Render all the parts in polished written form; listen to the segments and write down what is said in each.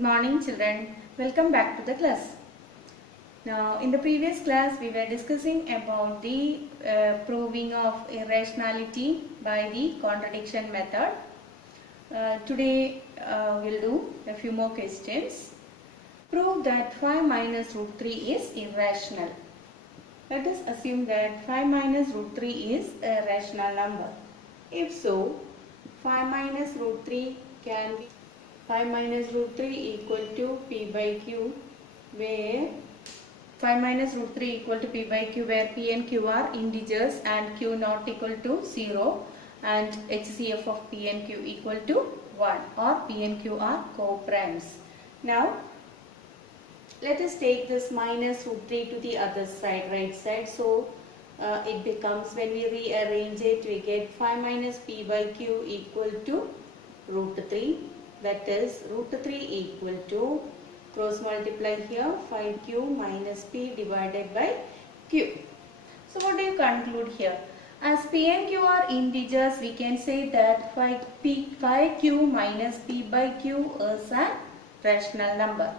Good morning children. Welcome back to the class. Now in the previous class we were discussing about the proving of irrationality by the contradiction method. Today we'll do a few more questions. Prove that 5 minus root 3 is irrational. Let us assume that 5 minus root 3 is a rational number. If so, 5 minus root 3 can be 5 minus root 3 equal to p by q, where 5 minus root 3 equal to p by q, where p and q are integers and q not equal to 0, and HCF of p and q equal to 1, or p and q are co-primes. Now let us take this minus root 3 to the other side, right side. So it becomes, when we rearrange it, we get 5 minus p by q equal to root 3. That is, root 3 equal to, cross multiply here, 5q minus p divided by q. So what do you conclude here? As p and q are integers, we can say that 5q minus p by q is a rational number.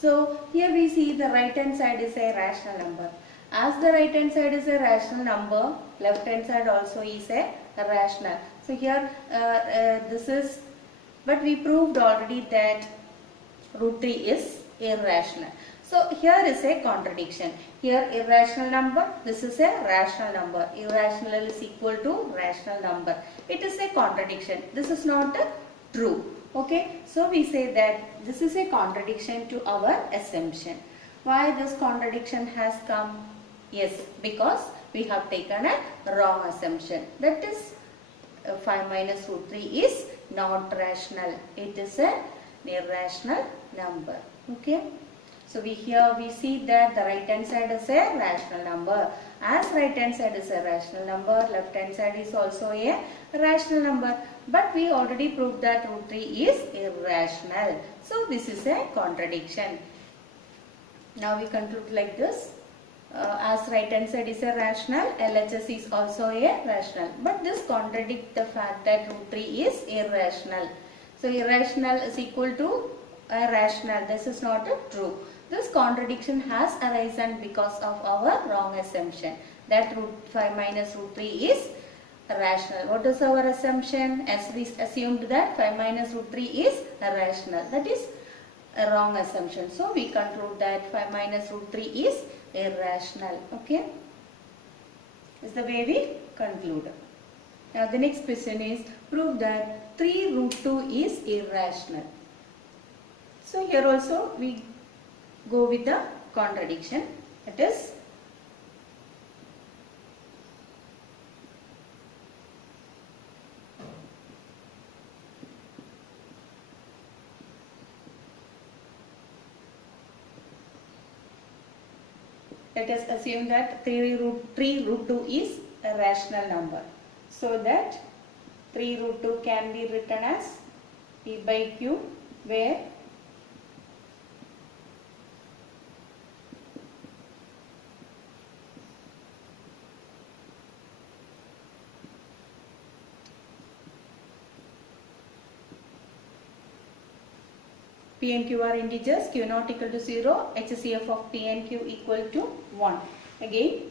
So here we see the right hand side is a rational number. As the right hand side is a rational number, left hand side also is a rational. So here this is, but we proved already that root 3 is irrational. So here is a contradiction. Here irrational number, this is a rational number. Irrational is equal to rational number. It is a contradiction. This is not true. Okay, so we say that this is a contradiction to our assumption. Why this contradiction has come? Yes, because we have taken a wrong assumption. That is 5 minus root 3 is not rational. It is an irrational number. Okay, so here we see that the right hand side is a rational number. As right hand side is a rational number, left hand side is also a rational number. But we already proved that root 3 is irrational. So this is a contradiction. Now we conclude like this. As right hand side is a rational, LHS is also a rational. But this contradicts the fact that root 3 is irrational. So irrational is equal to a rational. This is not true. This contradiction has arisen because of our wrong assumption that root 5 minus root 3 is rational. What is our assumption? As we assumed that 5 minus root 3 is rational. That is a wrong assumption. So we conclude that 5 minus root 3 is irrational. Okay, is the way we conclude. Now the next question is, prove that 3 root 2 is irrational. So here also we go with the contradiction. That is, let us assume that 3 root 2 is a rational number. So that 3 root 2 can be written as p by q, where p and q are integers, q not equal to 0, HCF of p and q equal to 1. Again,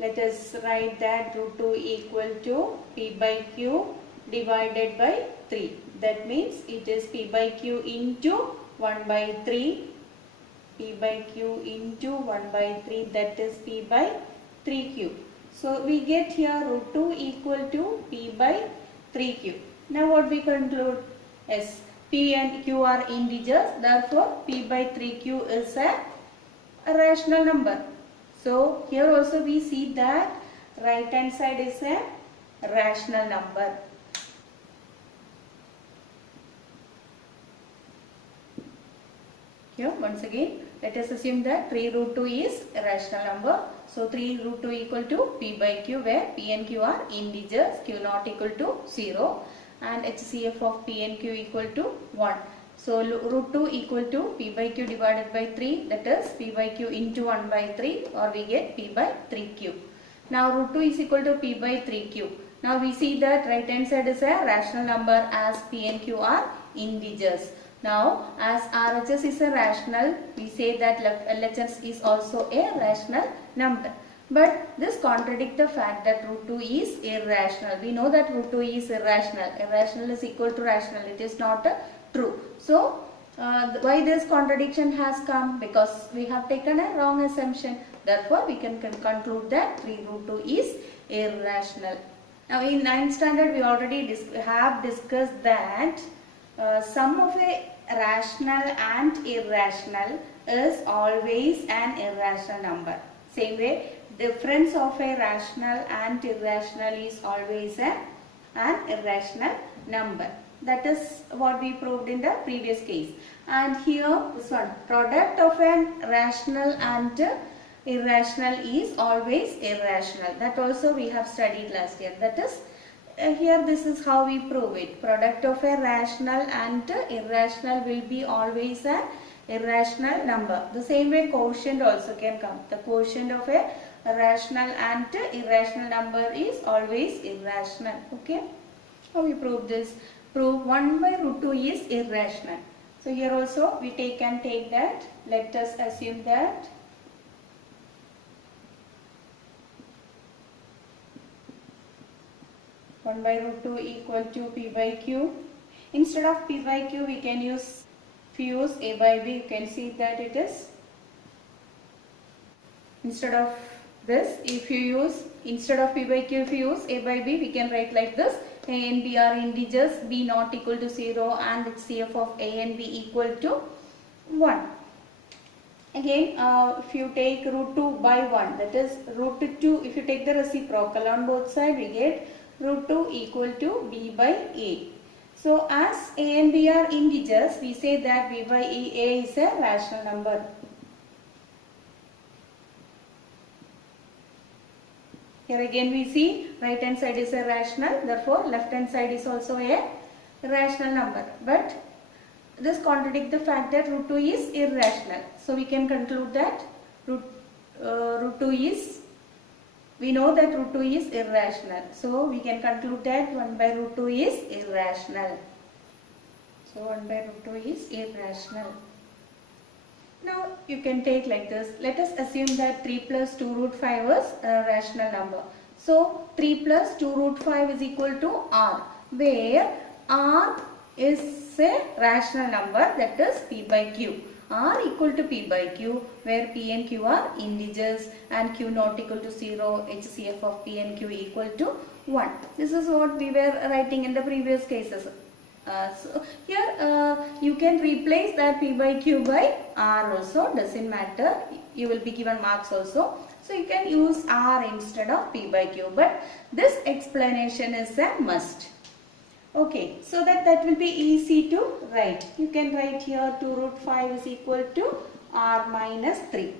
let us write that root 2 equal to p by q divided by 3. That means it is p by q into 1 by 3. p by q into 1 by 3, that is p by 3q. So we get here root 2 equal to p by 3q. Now what we conclude? Yes, p and q are integers, therefore p by 3q is a rational number. So here also we see that right hand side is a rational number. Here once again, let us assume that 3 root 2 is a rational number. So 3 root 2 equal to p by q, where p and q are integers, q not equal to 0, and HCF of p and q equal to 1. So root 2 equal to p by q divided by 3, that is p by q into 1 by 3, or we get p by 3q. Now root 2 is equal to p by 3q. Now we see that right hand side is a rational number as p and q are integers. Now, as RHS is a rational, we say that LHS is also a rational number. But this contradicts the fact that root 2 is irrational. We know that root 2 is irrational. Irrational is equal to rational. It is not true. So, why this contradiction has come? Because we have taken a wrong assumption. Therefore, we can conclude that 3 root 2 is irrational. Now, in 9th standard, we already have discussed that sum of a rational and irrational is always an irrational number. Same way, difference of a rational and irrational is always an irrational number. That is what we proved in the previous case. And here, this one, product of an rational and irrational is always irrational. That also we have studied last year. That is, here this is how we prove it. Product of a rational and irrational will be always an irrational number. The same way quotient also can come. The quotient of a rational and irrational number is always irrational. Okay. How we prove this? Prove 1 by root 2 is irrational. So here also we can take that. Let us assume that (1 by root 2) equal to P by Q. Instead of P by Q, we can use, if you use A by B, you can see that it is, instead of this, if you use, instead of P by Q, if you use A by B, we can write like this. A and B are integers, B not equal to 0, and its CF of A and B equal to 1. Again, if you take root 2 by 1, that is root 2, if you take the reciprocal on both sides, we get root 2 equal to B by A. So, as A and B are integers, we say that B by A is a rational number. Here again we see right hand side is a rational, therefore left hand side is also a rational number. But this contradicts the fact that root 2 is irrational. So we can conclude that root 2 is, we know that root 2 is irrational. So we can conclude that 1 by root 2 is irrational. So 1 by root 2 is irrational. Now you can take like this. Let us assume that 3 plus 2 root 5 is a rational number. So 3 plus 2 root 5 is equal to R, where R is a rational number, that is P by Q. R equal to P by Q, where P and Q are integers and Q not equal to 0, HCF of P and Q equal to 1. This is what we were writing in the previous cases. So here you can replace that P by Q by R also, doesn't matter, you will be given marks also. So you can use R instead of P by Q, but this explanation is a must. Okay, so that will be easy to write. You can write here 2 root 5 is equal to R minus 3.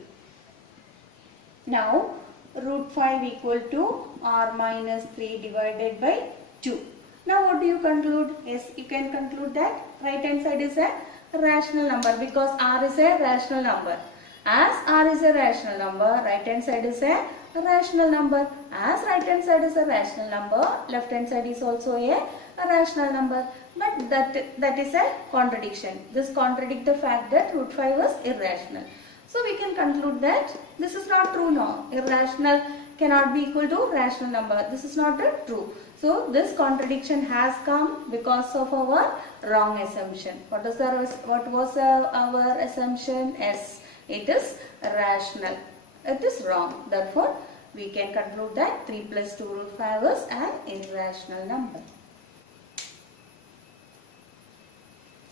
Now root 5 equal to R minus 3 divided by 2. Now what do you conclude? Yes, you can conclude that right hand side is a rational number because R is a rational number. As R is a rational number, right hand side is a rational number. As right hand side is a rational number, left hand side is also a rational number. But that is a contradiction. This contradicts the fact that root 5 was irrational. So we can conclude that this is not true now. Irrational cannot be equal to rational number. This is not true. So this contradiction has come because of our wrong assumption. What was our assumption? Yes, it is rational. It is wrong. Therefore, we can conclude that 3 plus 2 root 5 is an irrational number.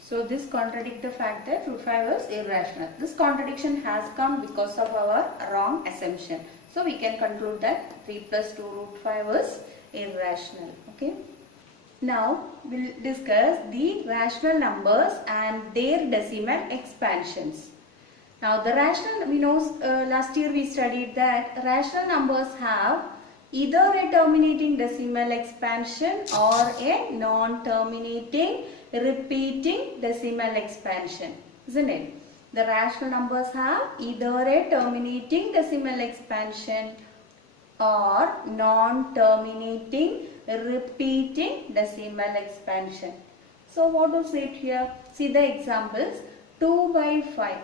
So this contradicts the fact that root 5 is irrational. This contradiction has come because of our wrong assumption. So we can conclude that 3 plus 2 root 5 is irrational. Okay. Now we'll discuss the rational numbers and their decimal expansions. Now the rational, we know last year we studied that rational numbers have either a terminating decimal expansion or a non-terminating repeating decimal expansion, isn't it? The rational numbers have either a terminating decimal expansion or non-terminating repeating decimal expansion. So what was it here? See the examples. 2 by 5.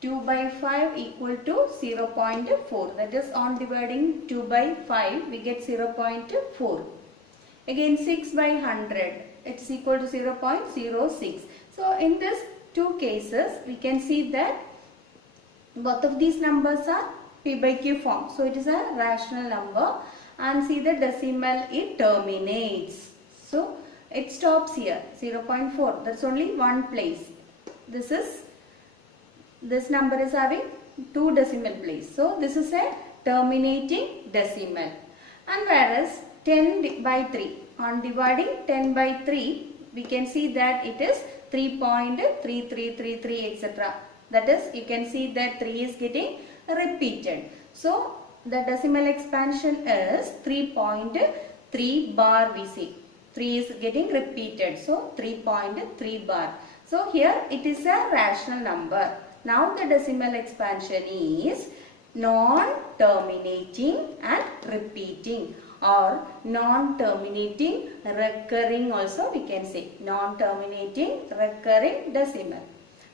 2 by 5 equal to 0.4. That is, on dividing 2 by 5 we get 0.4. Again 6 by 100. It's equal to 0.06. So in this two cases we can see that both of these numbers are P by Q form. So it is a rational number, and see the decimal it terminates. So it stops here 0.4. That's only one place. This number is having two decimal place. So this is a terminating decimal. And whereas 10 by 3, on dividing 10 by 3 we can see that it is 3.3333 etc. That is, you can see that 3 is getting repeated. So the decimal expansion is 3.3 bar we see. 3 is getting repeated. So 3.3 bar. So here it is a rational number. Now the decimal expansion is non-terminating and repeating, or non-terminating recurring also we can say. Non-terminating recurring decimal.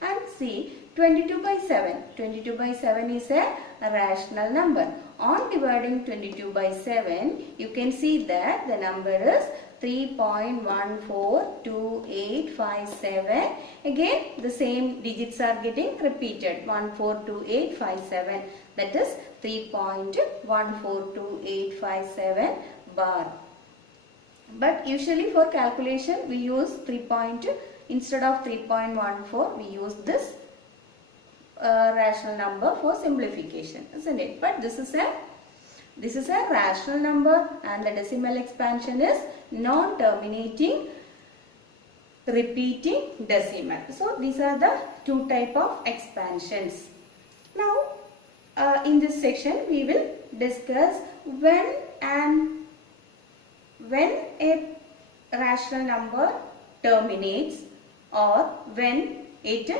And see 22 by 7. 22 by 7 is a rational number. On dividing 22 by 7, you can see that the number is 3.142857. Again, the same digits are getting repeated. 142857. That is 3.142857 bar. But usually for calculation, we use instead of 3.14, we use this rational number for simplification, isn't it? But this is a rational number, and the decimal expansion is non-terminating repeating decimal. So these are the two type of expansions. Now in this section we will discuss when a rational number terminates or when it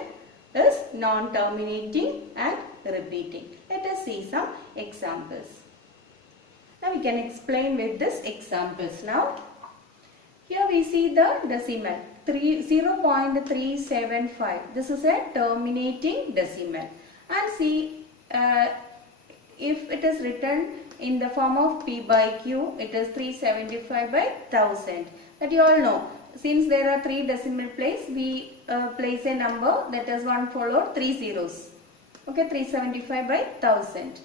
is non-terminating and repeating. Let us see some examples. Now we can explain with this examples. Now here we see the decimal 0.375. This is a terminating decimal. And see if it is written in the form of P by Q, it is 375 by 1000. That you all know. Since there are 3 decimal places, we place a number that is one followed 3 zeros. Okay, 375 by 1000.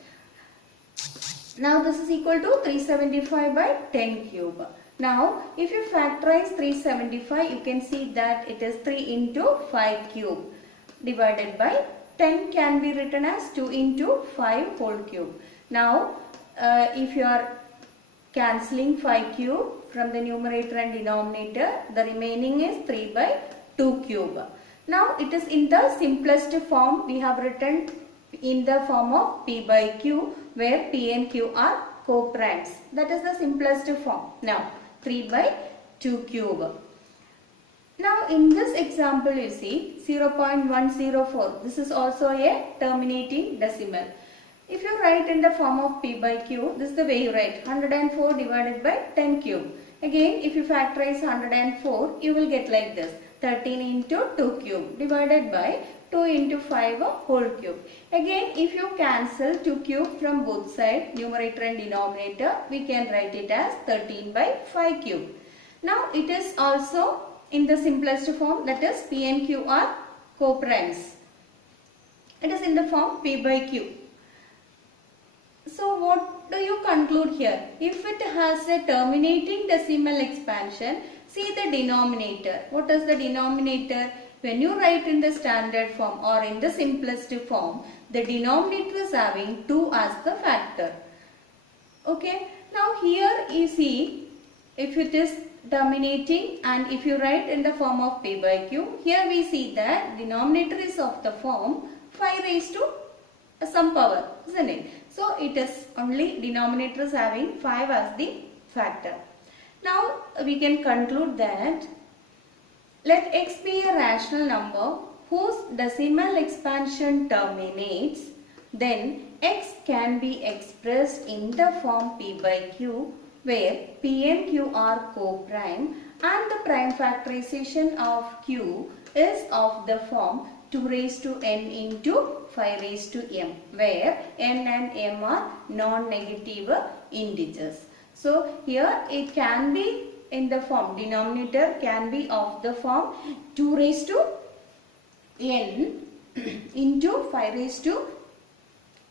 Now this is equal to 375 by 10 cube. Now if you factorize 375, you can see that it is 3 into 5 cube divided by 10 can be written as 2 into 5 whole cube. Now if you are cancelling 5 cube from the numerator and denominator, the remaining is 3 by 2 cube. Now it is in the simplest form we have written in the form of P by Q, where P and Q are co-primes. That is the simplest form. Now 3 by 2 cube. Now in this example you see 0.104. This is also a terminating decimal. If you write in the form of P by Q, this is the way you write 104 divided by 10 cube. Again, if you factorize 104, you will get like this 13 into 2 cube divided by 2 into 5 whole cube. Again, if you cancel 2 cube from both sides, numerator and denominator, we can write it as 13 by 5 cube. Now it is also in the simplest form, that is P and Q are co-primes. It is in the form P by Q. So what do you conclude here? If it has a terminating decimal expansion, see the denominator. What is the denominator? When you write in the standard form or in the simplest form, the denominator is having 2 as the factor. Okay. Now here you see, if it is terminating and if you write in the form of P by Q, here we see that denominator is of the form 5 raised to some power, isn't it? So it is only denominator is having 5 as the factor. Now we can conclude that let x be a rational number whose decimal expansion terminates, then x can be expressed in the form P by Q, where P and Q are co-prime and the prime factorization of q is of the form 2 raised to n into 5 raised to m, where n and m are non-negative integers. So here it can be in the form, denominator can be of the form 2 raised to n into 5 raised to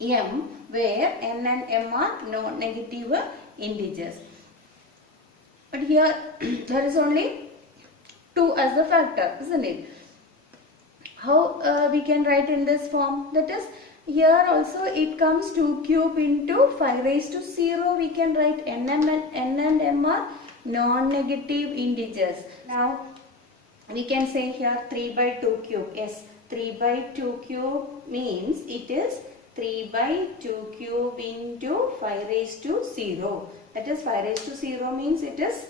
m, where n and m are non-negative integers. But here there is only 2 as the factor, isn't it? How we can write in this form? That is, here also it comes 2 cube into 5 raised to 0. We can write n and m are non-negative integers. Now we can say here 3 by 2 cube. Yes, 3 by 2 cube means it is 3 by 2 cube into 5 raised to 0. That is 5 raised to 0 means it is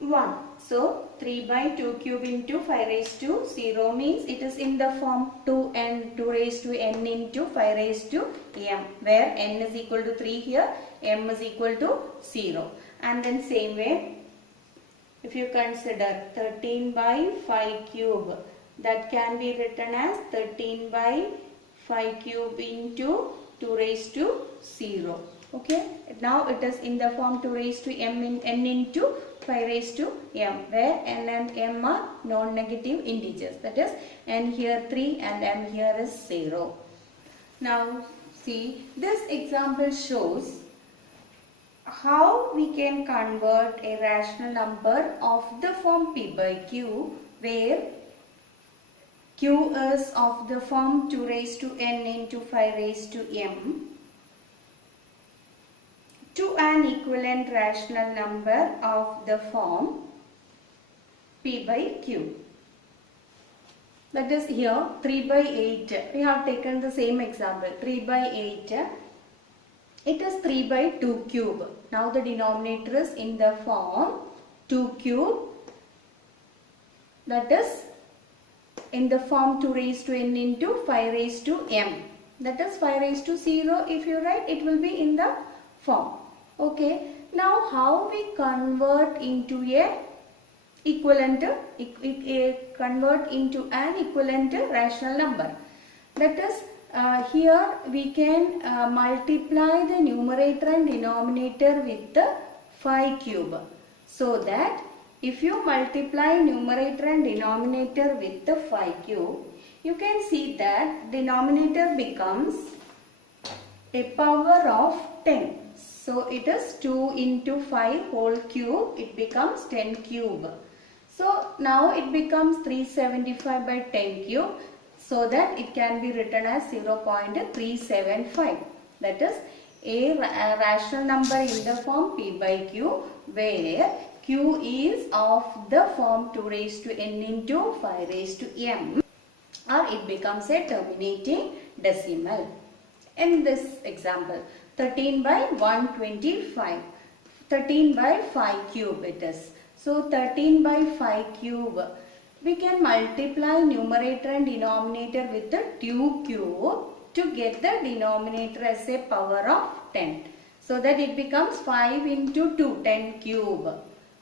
1. So 3 by 2 cube into 5 raised to 0 means it is in the form 2 raised to n into 5 raised to m, where n is equal to 3 here, m is equal to 0. And then same way, if you consider 13 by 5 cube, that can be written as 13 by 5 cube into 2 raised to 0. Okay, now it is in the form 2 raised to m in n into 5 raised to m, where n and m are non-negative integers. That is, n here 3 and m here is 0. Now see, this example shows how we can convert a rational number of the form p by q, where q is of the form 2 raised to n into 5 raised to m, to an equivalent rational number of the form p by q. That is, here 3 by 8, we have taken the same example, 3 by 8, it is 3 by 2 cube. Now the denominator is in the form 2 cube, that is in the form 2 raised to n into 5 raised to m. That is 5 raised to 0, if you write, it will be in the form. Okay, now how we convert into a equivalent, convert into an equivalent rational number? That is, here we can multiply the numerator and denominator with the 5 cube, so that if you multiply numerator and denominator with the 5 cube, you can see that denominator becomes a power of 10. So it is 2 into 5 whole cube, it becomes 10 cube. So now it becomes 375 by 10 cube, so that it can be written as 0.375. That is a rational number in the form p by q, where q is of the form 2 raised to n into 5 raised to m, or it becomes a terminating decimal. In this example, 13 by 125, 13 by 5 cube it is. So 13 by 5 cube, we can multiply numerator and denominator with the 2 cube to get the denominator as a power of 10. So that it becomes 5 into 2, 10 cube.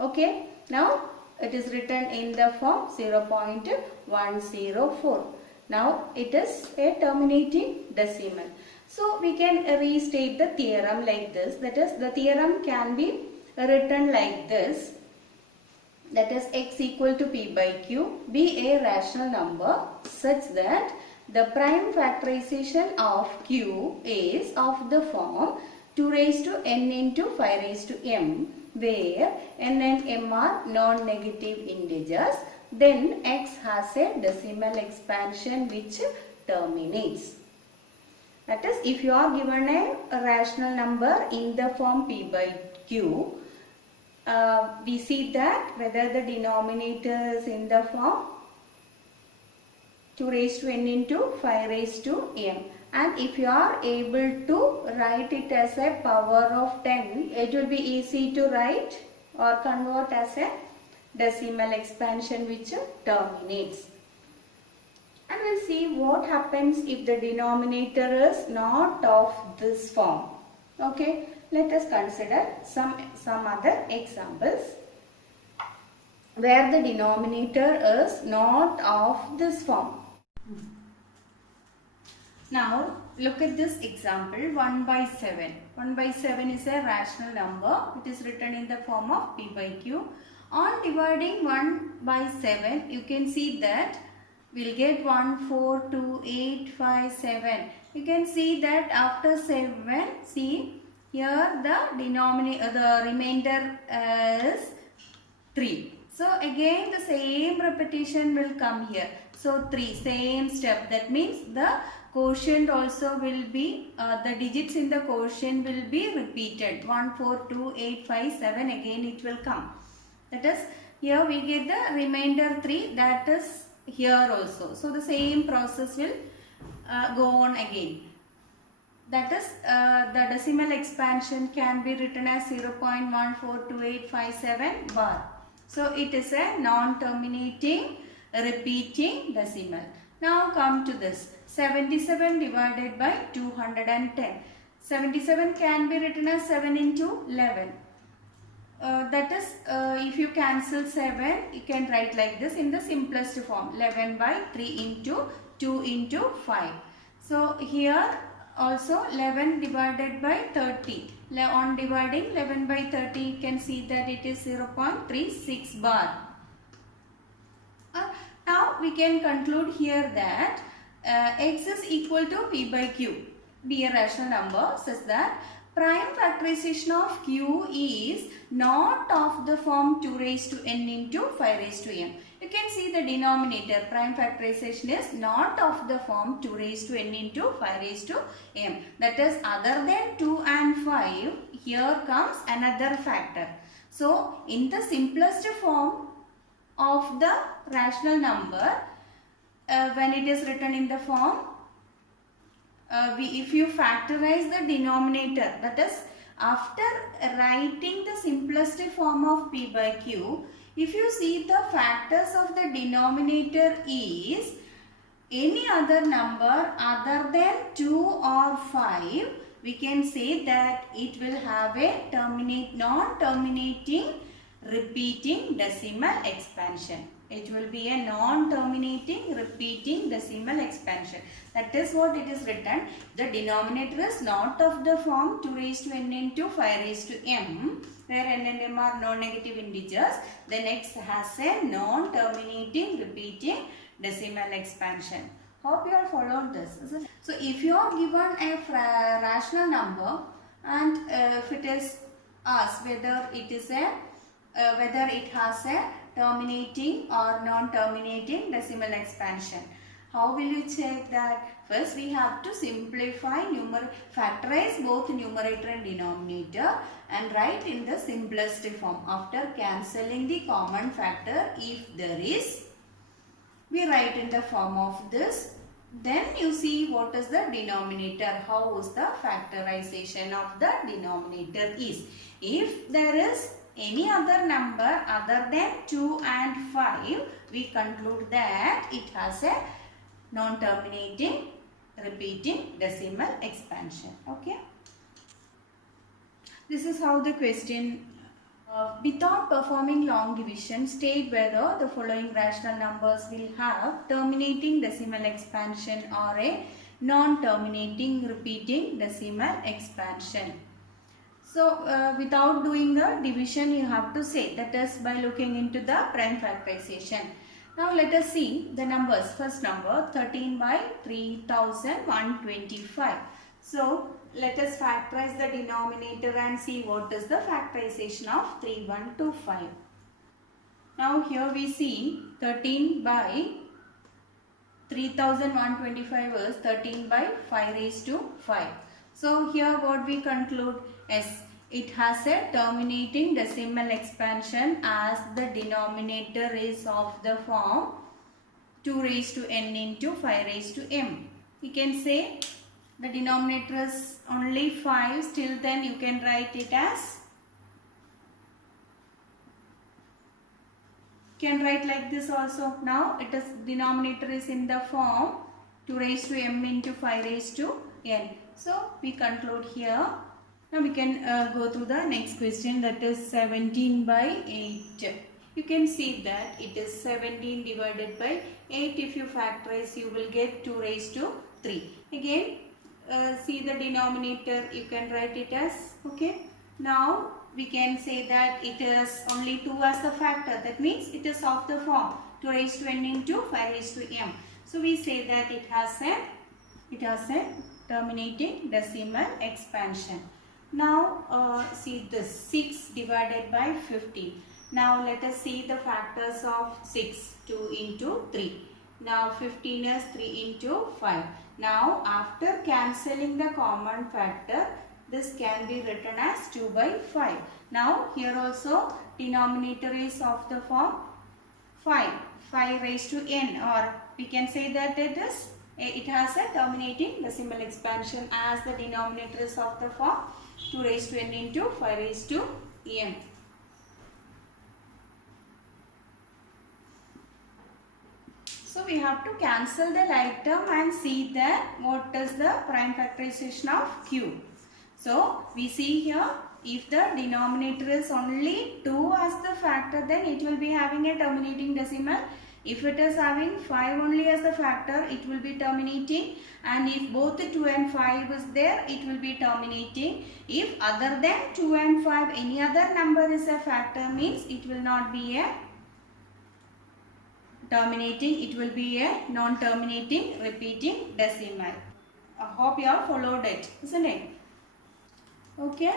Okay, now it is written in the form 0.104. Now it is a terminating decimal. So we can restate the theorem like this. That is, the theorem can be written like this. That is, x equal to p by q be a rational number such that the prime factorization of q is of the form 2 raised to n into 5 raised to m, where n and m are non-negative integers. Then x has a decimal expansion which terminates. That is, if you are given a rational number in the form p by q, we see that whether the denominator is in the form 2 raised to n into 5 raised to m. And if you are able to write it as a power of 10, it will be easy to write or convert as a decimal expansion which terminates. And we'll see what happens if the denominator is not of this form. Okay, let us consider some other examples. where the denominator is not of this form. Now look at this example, 1 by 7. 1 by 7 is a rational number. It is written in the form of p by q. On dividing 1 by 7, you can see that we'll get 1, 4, 2, 8, 5, 7. You can see that after 7, see here the remainder is 3. So again the same repetition will come here. So 3, same step. That means the quotient also will be, the digits in the quotient will be repeated. 1, 4, 2, 8, 5, 7, again it will come. That is, here we get the remainder 3, that is here also. So the same process will go on again. That is, the decimal expansion can be written as 0.142857 bar. So it is a non-terminating repeating decimal. Now come to this, 77 divided by 210. 77 can be written as 7 into 11. That is, if you cancel 7, you can write like this in the simplest form, 11 by 3 into 2 into 5. So here also 11 divided by 30. On dividing 11 by 30, you can see that it is 0.36 bar. Now we can conclude here that x is equal to p by q, be a rational number such that prime factorization of q is not of the form 2 raised to n into 5 raised to m. You can see the denominator, prime factorization is not of the form 2 raised to n into 5 raised to m. That is, other than 2 and 5, here comes another factor. So in the simplest form of the rational number, when it is written in the form, if you factorize the denominator, that is, after writing the simplest form of p by q, if you see the factors of the denominator is any other number other than 2 or 5, we can say that it will have a non-terminating repeating decimal expansion. It will be a non-terminating repeating decimal expansion. That is what it is written. The denominator is not of the form 2 raised to n into 5 raised to m, where n and m are non-negative integers. Then x has a non-terminating repeating decimal expansion. Hope you have followed this. So if you are given a rational number and if it is asked whether it is a whether it has a terminating or non-terminating decimal expansion, how will you check that? First we have to simplify, factorize both numerator and denominator and write in the simplest form. After cancelling the common factor, if there is, we write in the form of this. Then you see what is the denominator, how is the factorization of the denominator is. If there is any other number other than 2 and 5, we conclude that it has a non-terminating repeating decimal expansion. Okay. This is how the question, without performing long division, state whether the following rational numbers will have terminating decimal expansion or a non-terminating repeating decimal expansion. So without doing the division, you have to say, that is by looking into the prime factorization. Now let us see the numbers. First number, 13 by 3125. So let us factorize the denominator and see what is the factorization of 3125. Now here we see 13 by 3125 is 13 by 5 raised to 5. So here what we conclude is it has a terminating decimal expansion as the denominator is of the form 2 raised to n into 5 raised to m. You can say the denominator is only 5, still then you can write it as, you can write like this also. Now it is denominator is in the form 2 raised to m into 5 raised to n. So we conclude here. Now we can go through the next question, that is 17 by 8. you can see that it is 17 divided by 8. If you factorize, you will get 2 raised to 3. Again, see the denominator, you can write it as, okay. Now, we can say that it is only 2 as the factor. That means it is of the form 2 raised to n into 5 raised to m. So, we say that it has a terminating decimal expansion. Now, see this 6 divided by 50. Now, let us see the factors of 6. 2 into 3. Now, 15 is 3 into 5. Now, after cancelling the common factor, this can be written as 2 by 5. Now, here also denominator is of the form 5 raised to n, or we can say that it has a terminating decimal expansion as the denominator is of the form 2 raised to n into 5 raised to m. So we have to cancel the like term and see that what is the prime factorization of q. So we see here, if the denominator is only 2 as the factor, then it will be having a terminating decimal. If it is having 5 only as the factor, it will be terminating, and if both 2 and 5 is there, it will be terminating. If other than 2 and 5 any other number is a factor, means it will not be a terminating, it will be a non-terminating repeating decimal. I hope you have followed it, isn't it? Okay.